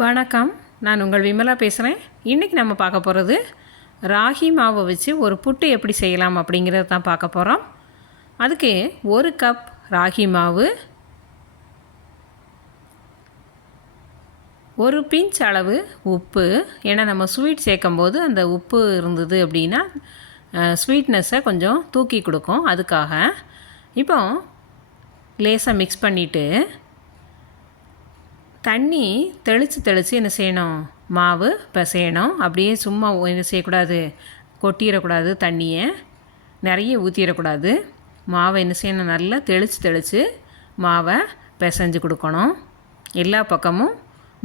வணக்கம், நான் உங்கள் விமலா பேசுகிறேன். இன்றைக்கி நம்ம பார்க்க போகிறது ராகி மாவை வச்சு ஒரு புட்டு எப்படி செய்யலாம் அப்படிங்கிறத தான் பார்க்க போகிறோம். அதுக்கு 1 கப் ராகி மாவு, 1 பிஞ்ச் அளவு உப்பு. ஏன்னா நம்ம ஸ்வீட் சேர்க்கும்போது அந்த உப்பு இருந்தது அப்படின்னா ஸ்வீட்னஸை கொஞ்சம் தூக்கி கொடுக்கும். அதுக்காக இப்போ லேசாக மிக்ஸ் பண்ணிவிட்டு தண்ணி தெளித்து என்ன செய்யணும், மாவு பிசையணும். அப்படியே சும்மா என்ன செய்யக்கூடாது, கொட்டிடக்கூடாது, தண்ணியை நிறைய ஊற்றிடக்கூடாது. மாவை என்ன செய்யணும், நல்லா தெளித்து மாவை பிசைஞ்சு கொடுக்கணும். எல்லா பக்கமும்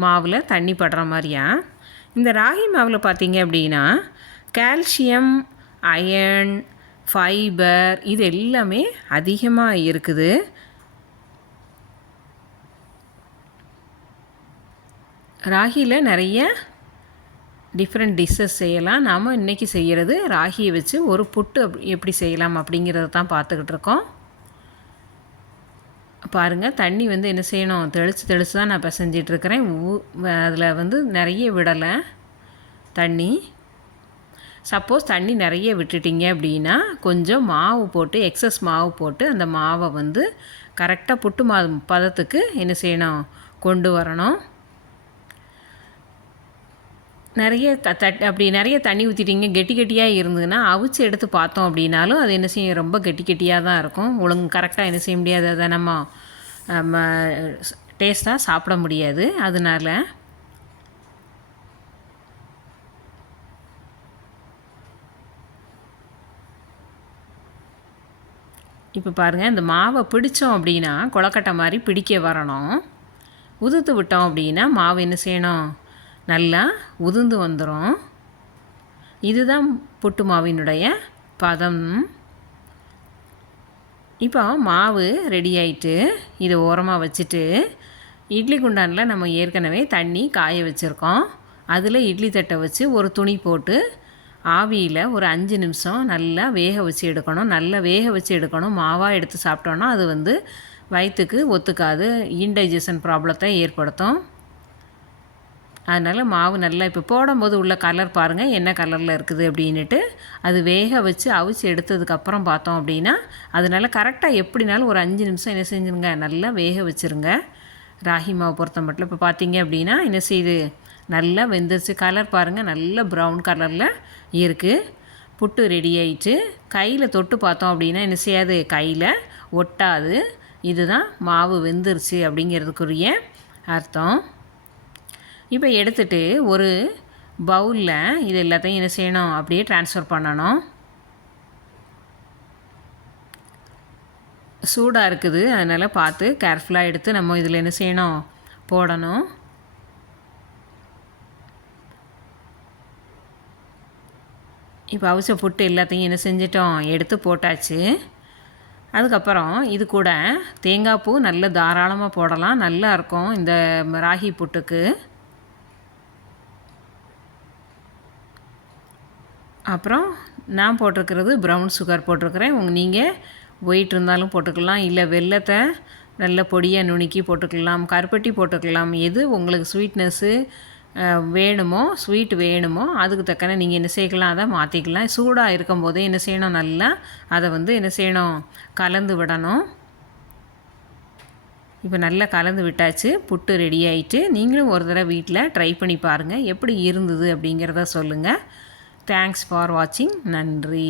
மாவில் தண்ணி படுற மாதிரியா. இந்த ராகி மாவில் பார்த்திங்க அப்படின்னா கால்சியம், அயர்ன், ஃபைபர் இது எல்லாமே அதிகமாக இருக்குது. ராகியில் நிறைய டிஃப்ரெண்ட் டிஷ்ஷஸ் செய்யலாம். நாம் இன்றைக்கி செய்கிறது ராகியை வச்சு ஒரு புட்டு எப்படி செய்யலாம் அப்படிங்கிறத தான் பார்த்துக்கிட்டு இருக்கோம். பாருங்கள், தண்ணி என்ன செய்யணும், தெளித்து தான் நான் பிசைஞ்சிட்ருக்கிறேன். அதில் நிறைய விடலை தண்ணி. சப்போஸ் தண்ணி நிறைய விட்டுட்டிங்க அப்படின்னா கொஞ்சம் மாவு போட்டு, எக்ஸஸ் மாவு போட்டு அந்த மாவை கரெக்டாக புட்டு பதத்துக்கு என்ன செய்யணும், கொண்டு வரணும். அப்படி நிறைய தண்ணி ஊற்றிட்டிங்க, கெட்டியாக இருந்ததுன்னா அவிச்சு எடுத்து பார்த்தோம் அப்படின்னாலும் அது என்ன செய்யும், ரொம்ப கெட்டியாக தான் இருக்கும். கரெக்டாக என்ன செய்ய முடியாது, அதை நம்ம டேஸ்ட்டாக சாப்பிட முடியாது. அதனால் இப்போ பாருங்கள், இந்த மாவை பிடிச்சோம் அப்படின்னா கொழக்கட்டை மாதிரி பிடிக்க வரணும். உதுத்து விட்டோம் அப்படின்னா மாவு என்ன செய்யணும், நல்லா உதிர்ந்து வந்துடும். இதுதான் புட்டு மாவினுடைய பதம். இப்போ மாவு ரெடி ஆகிட்டு இதை ஓரமாக வச்சுட்டு இட்லி குண்டானில் நம்ம ஏற்கனவே தண்ணி காய வச்சுருக்கோம். அதில் இட்லி தட்டை வச்சு ஒரு துணி போட்டு ஆவியில் ஒரு 5 நிமிஷம் நல்லா வேக வச்சு எடுக்கணும். நல்லா வேக வச்சு எடுக்கணும். மாவாக எடுத்து சாப்பிட்டோன்னா அது வயிற்றுக்கு ஒத்துக்காது, இன்டைஜஷன் ப்ராப்ளத்தை ஏற்படுத்தும். அதனால் மாவு நல்லா இப்போ போடும்போது உள்ள கலர் பாருங்கள் என்ன கலரில் இருக்குது அப்படின்ட்டு. அது வேக வச்சு அவிச்சு எடுத்ததுக்கப்புறம் பார்த்தோம் அப்படின்னா அதனால் கரெக்டாக எப்படினாலும் ஒரு 5 நிமிஷம் என்ன செஞ்சுருங்க, நல்லா வேக வச்சுருங்க. ராகி மாவு பொறுத்த மட்டும் இப்போ பார்த்தீங்க அப்படின்னா என்ன செய்யுது, நல்லா வெந்துருச்சு. கலர் பாருங்கள், நல்ல ப்ரௌன் கலரில் இருக்குது. புட்டு ரெடி ஆகிட்டு கையில் தொட்டு பார்த்தோம் அப்படின்னா என்ன செய்யாது, கையில் ஒட்டாது. இதுதான் மாவு வெந்துருச்சு அப்படிங்கிறதுக்குரிய அர்த்தம். இப்போ எடுத்துகிட்டு ஒரு பவுலில் இது எல்லாத்தையும் என்ன செய்யணும், அப்படியே ட்ரான்ஸ்ஃபர் பண்ணணும். சூடாக இருக்குது, அதனால் பார்த்து கேர்ஃபுல்லாக எடுத்து நம்ம இதில் என்ன செய்யணும், போடணும். இப்போ அவிச்ச புட்டு எல்லாத்தையும் என்ன செஞ்சிட்டோம், எடுத்து போட்டாச்சு. அதுக்கப்புறம் இது கூட தேங்காய் பூ நல்ல தாராளமாக போடலாம், நல்லா இருக்கும் இந்த ராகி புட்டுக்கு. அப்புறம் நான் போட்டிருக்கிறது ப்ரௌன் சுகர் போட்டிருக்கிறேன். நீங்கள் ஒயிட் இருந்தாலும் போட்டுக்கலாம், இல்லை வெல்லத்தை நல்ல பொடியாக நுணுக்கி போட்டுக்கலாம், கருப்பட்டி போட்டுக்கலாம். எது உங்களுக்கு ஸ்வீட்னஸ்ஸு வேணுமோ, ஸ்வீட் வேணுமோ அதுக்கு தக்கன நீங்கள் என்ன செய்யலாம், அதை மாற்றிக்கலாம். சூடாக இருக்கும் போதே என்ன செய்யணும், நல்லா அதை என்ன செய்யணும், கலந்து விடணும். இப்போ நல்லா கலந்து விட்டாச்சு, புட்டு ரெடி ஆகிட்டு. நீங்களும் ஒரு தடவை வீட்டில் ட்ரை பண்ணி பாருங்கள், எப்படி இருந்தது அப்படிங்கிறத சொல்லுங்கள். தேங்க்ஸ் ஃபார் வாட்சிங். நன்றி.